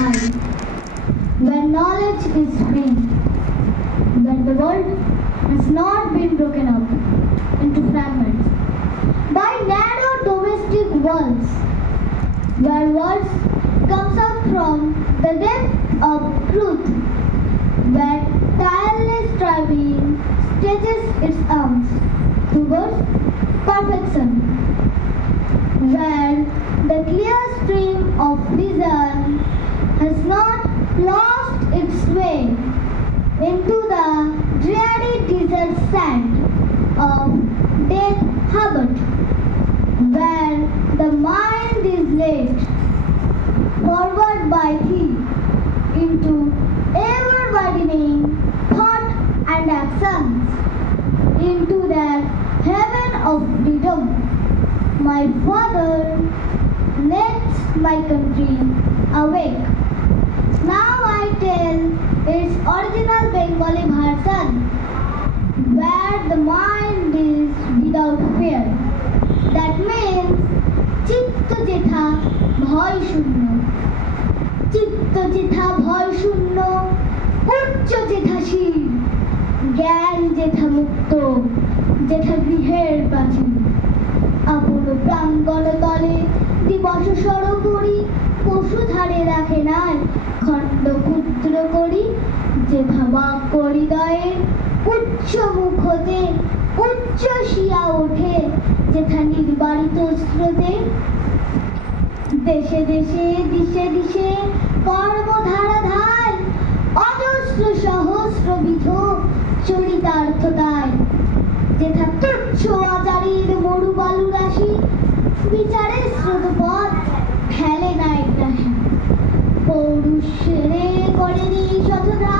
high, where knowledge is free, where the world has not been broken up into fragments by narrow domestic walls, where words comes out from the depth of truth, where tireless striving stretches its arms towards perfection, where the clear stream of vision has not lost its way into the dreary desert sand of death habit, where the mind is led forward by thee into ever-widening thought and actions, into that heaven of freedom. My Father, let my country awake. Now I tell its original Bengali version, where the mind is without fear. That means চিত্ত যেথা ভয় শূন্য, চিত্ত যেথা ভয় শূন্য, উচ্চ যেথা শির, জ্ঞান যেথা মুক্ত, যেথা গৃহের প্রাচীর। আপন প্রাঙ্গণ তলে দিবস সর করি, পশু ধারে রাখে নাই খণ্ড ক্ষুদ্র করি, যেথা বাক্য হৃদয়ে উচ্চ মুখ হতে উচ্চ শিয়া ওঠে, যেথা নির্বারিত স্রোতে দেশে দেশে দিশে দিশে কর্মধারা ধায়, অজস্র সহস্র বিধ চরিতার্থতায়, যেথা তুচ্ছ আচারীর মরু বালু রাশি, বিচারের স্রোতপথ ফেলে নাই গ্রাসী, পৌরুষেরে করেনি শতধা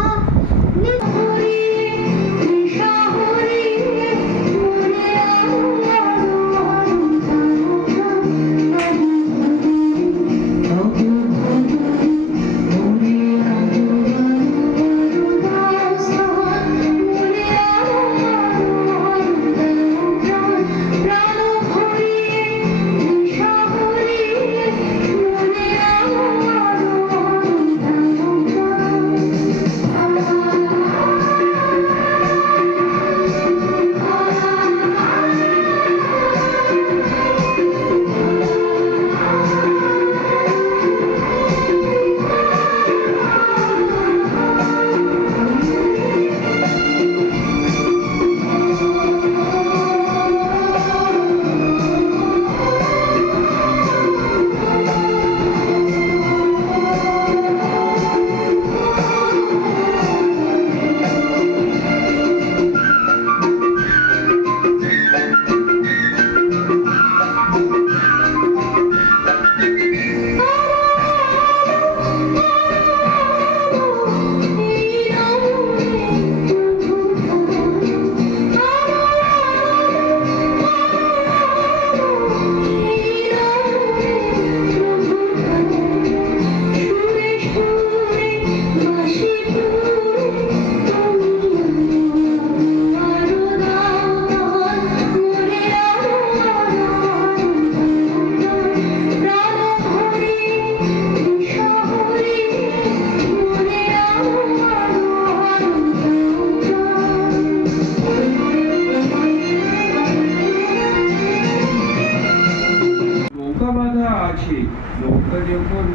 নৌকা যখন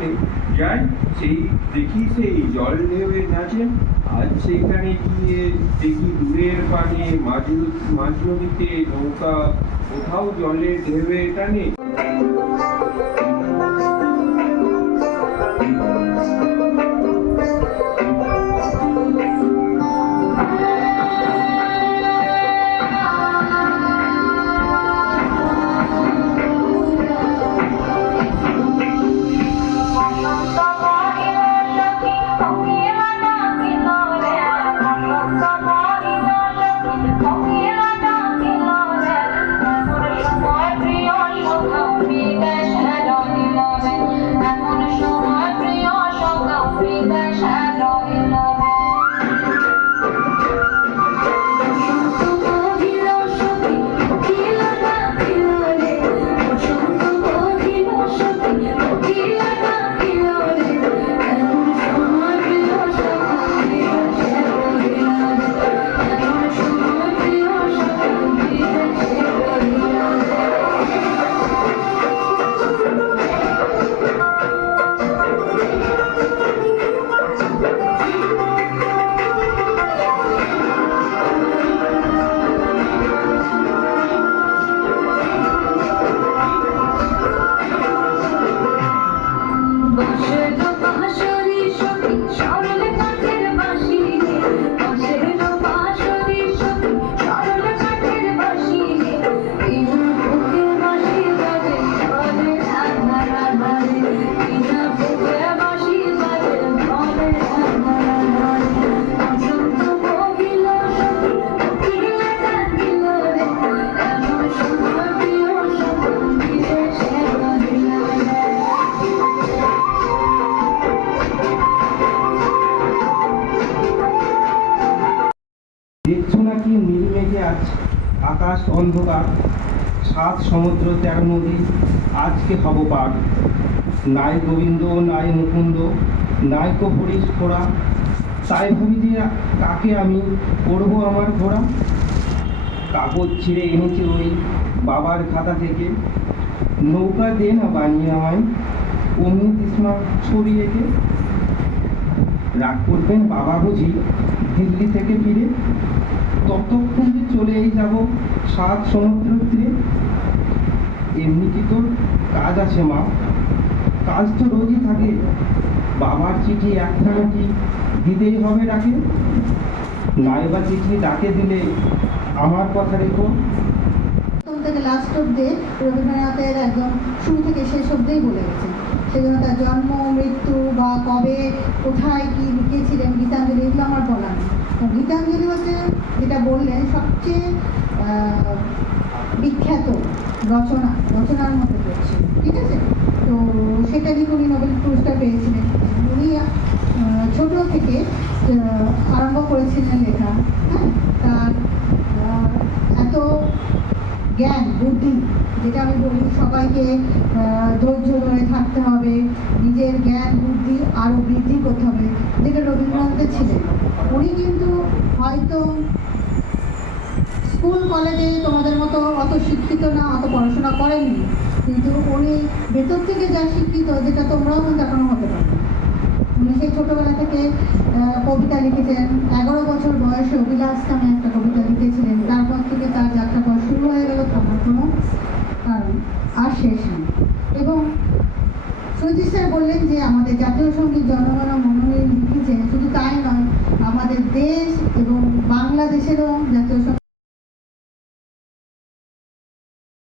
যায় সেই দেখি সেই জল ঢেউয়ে নাচে। আজ সেখানে গিয়ে দেখি দূরের পানে মাঝ নদীতে নৌকা কোথাও জলের ঢেউয়ে টানে। Be অন্ধকার, 7 সমুদ্র 13 নদী, আজকে হব পার। নাই গোবিন্দ নাই মুকুন্দ, নাই কো হরিশ খোড়া, তাই ভাবি যে কাকে আমি পড়ব আমার ঘোড়া। কাগজ ছিঁড়ে এনেছে ওই বাবার খাতা থেকে, নৌকা দে না বানিয়ে আমায়, অমনি তৃষ্ণা ছবি এঁকে। রাগ করবেন বাবা বুঝি দিল্লি থেকে ফিরে, ততক্ষণ যে চলেই যাব 7 সমুদ্র তীরে। এমনি কি তোর কাজ আছে মা? কাজ তো রোজই থাকে, বাবার চিঠি একখানা কি দিতেই হবে ডাকে? নাইবা চিঠি ডাকে দিলে আমার কথা রেখো। প্রথম থেকে লাস্ট অব্দি রবীন্দ্রনাথের একদম শুরু থেকে শেষ অব্দিই বলে গেছেন। সেজন্য তার জন্ম, মৃত্যু বা কবে কোথায় কি লিখেছিলেন গীতাঞ্জলি, এগুলো আমার বলা নেই। তো গীতাঞ্জলি হচ্ছে যেটা বললেন সবচেয়ে বিখ্যাত রচনার মধ্যে পড়ছে, ঠিক আছে? তো সেটা নিয়ে উনি নোবেল পুরস্কার পেয়েছিলেন। উনি ছোট থেকে আরম্ভ করেছিলেন লেখা। হ্যাঁ, তার এত জ্ঞান বুদ্ধি, যেটা আমি বলি সবাইকে ধৈর্য ধরে থাকতে হবে, নিজের জ্ঞান বুদ্ধি আরও বৃদ্ধি করতে হবে, যেটা রবীন্দ্রনাথের ছিলেন। উনি কিন্তু হয়তো স্কুল কলেজে তোমাদের মতো অত শিক্ষিত না, অত পড়াশোনা করেননি, কিন্তু উনি ভেতর থেকে যা শিক্ষিত, যেটা তোমরাও কিন্তু এখনো হতে পারো। উনি সেই ছোটোবেলা থেকে কবিতা লিখেছেন। 11 বছর বয়সে অভিলাষ নামে একটা কবিতা লিখেছিলেন। তারপর থেকে তার যাত্রা পথ শুরু হয়ে গেল, থামার কোনো কারণ আর শেষ নেই। এবং সঞ্জিত স্যার বললেন যে আমাদের জাতীয় সঙ্গীত জনগণ মন লিখেছেন, শুধু তাই নয়, আমাদের দেশ এবং বাংলাদেশেরও জাতীয়